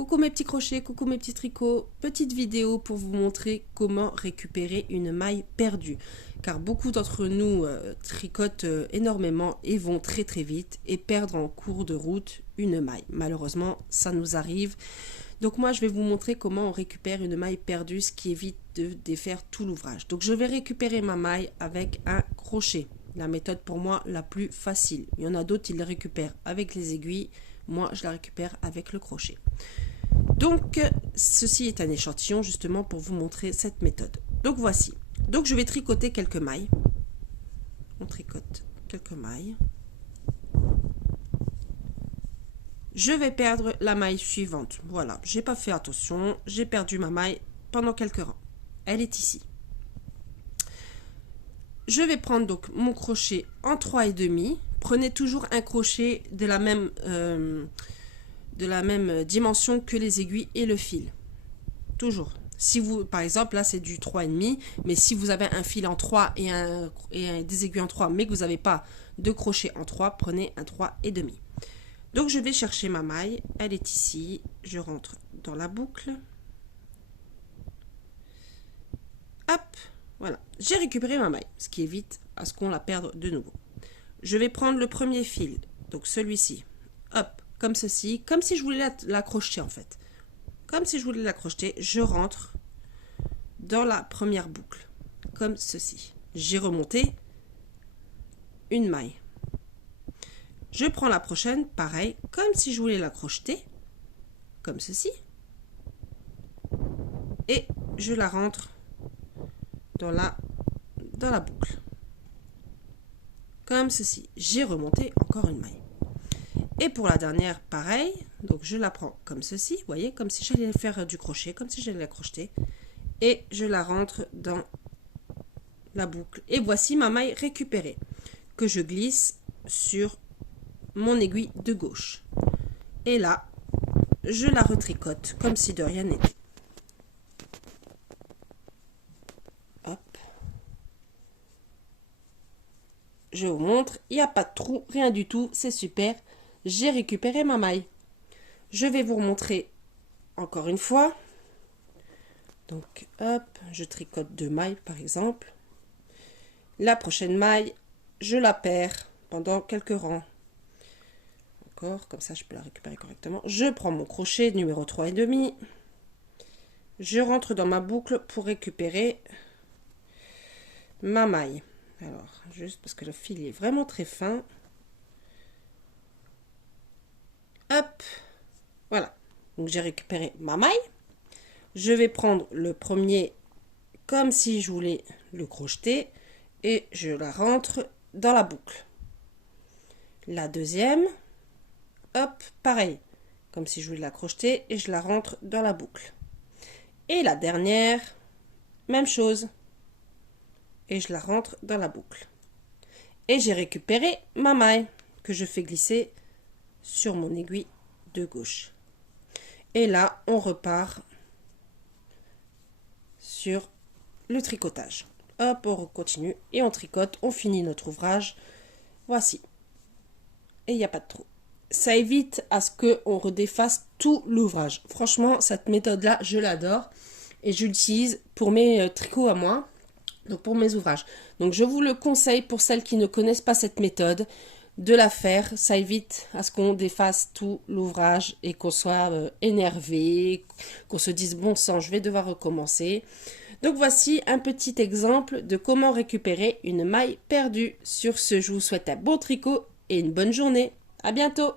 Coucou mes petits crochets, coucou mes petits tricots, petite vidéo pour vous montrer comment récupérer une maille perdue. Car beaucoup d'entre nous tricotent énormément et vont très vite et perdre en cours de route une maille. Malheureusement, ça nous arrive. Donc moi, je vais vous montrer comment on récupère une maille perdue, ce qui évite de défaire tout l'ouvrage. Donc je vais récupérer ma maille avec un crochet. La méthode pour moi la plus facile. Il y en a d'autres qui les récupèrent avec les aiguilles. Moi, je la récupère avec le crochet. Donc, ceci est un échantillon justement pour vous montrer cette méthode. Donc, voici. Donc, je vais tricoter quelques mailles. On tricote quelques mailles. Je vais perdre la maille suivante. Voilà, j'ai pas fait attention. J'ai perdu ma maille pendant quelques rangs. Elle est ici. Je vais prendre donc mon crochet en 3,5. Prenez toujours un crochet de la même dimension que les aiguilles et le fil. Toujours. Si vous, par exemple, là c'est du 3,5, mais si vous avez un fil en 3 et des aiguilles en 3, mais que vous n'avez pas de crochet en 3, prenez un 3,5. Donc je vais chercher ma maille, elle est ici, je rentre dans la boucle. Hop, voilà, j'ai récupéré ma maille, ce qui évite à ce qu'on la perde de nouveau. Je vais prendre le premier fil, donc celui-ci, hop, comme ceci, comme si je voulais l'accrocher en fait. Comme si je voulais l'accrocher, je rentre dans la première boucle, comme ceci. J'ai remonté une maille. Je prends la prochaine, pareil, comme si je voulais l'accrocher, comme ceci. Et je la rentre dans la boucle. Comme ceci. J'ai remonté encore une maille. Et pour la dernière, pareil. Donc, je la prends comme ceci. Vous voyez, comme si j'allais faire du crochet, comme si j'allais la crocheter. Et je la rentre dans la boucle. Et voici ma maille récupérée que je glisse sur mon aiguille de gauche. Et là, je la retricote comme si de rien n'était. Hop. Je vous montre, il n'y a pas de trou, rien du tout, c'est super. J'ai récupéré ma maille. Je vais vous remontrer encore une fois. Donc, hop, je tricote 2 mailles par exemple. La prochaine maille, je la perds pendant quelques rangs. Encore, comme ça je peux la récupérer correctement. Je prends mon crochet numéro 3,5. Je rentre dans ma boucle pour récupérer ma maille. Alors, juste parce que le fil est vraiment très fin. Hop, voilà. Donc, j'ai récupéré ma maille. Je vais prendre le premier comme si je voulais le crocheter et je la rentre dans la boucle. La deuxième, hop, pareil, comme si je voulais la crocheter et je la rentre dans la boucle. Et la dernière, même chose. Et je la rentre dans la boucle. Et j'ai récupéré ma maille que je fais glisser sur mon aiguille de gauche. Et là, on repart sur le tricotage. Hop, on continue et on tricote, on finit notre ouvrage. Voici. Et il n'y a pas de trou. Ça évite à ce qu'on redéfasse tout l'ouvrage. Franchement, cette méthode-là, je l'adore. Et je l'utilise pour mes tricots à moi. Donc pour mes ouvrages. Donc je vous le conseille pour celles qui ne connaissent pas cette méthode de la faire. Ça évite à ce qu'on défasse tout l'ouvrage et qu'on soit énervé, qu'on se dise bon sang, je vais devoir recommencer. Donc voici un petit exemple de comment récupérer une maille perdue. Sur ce, je vous souhaite un bon tricot et une bonne journée. À bientôt!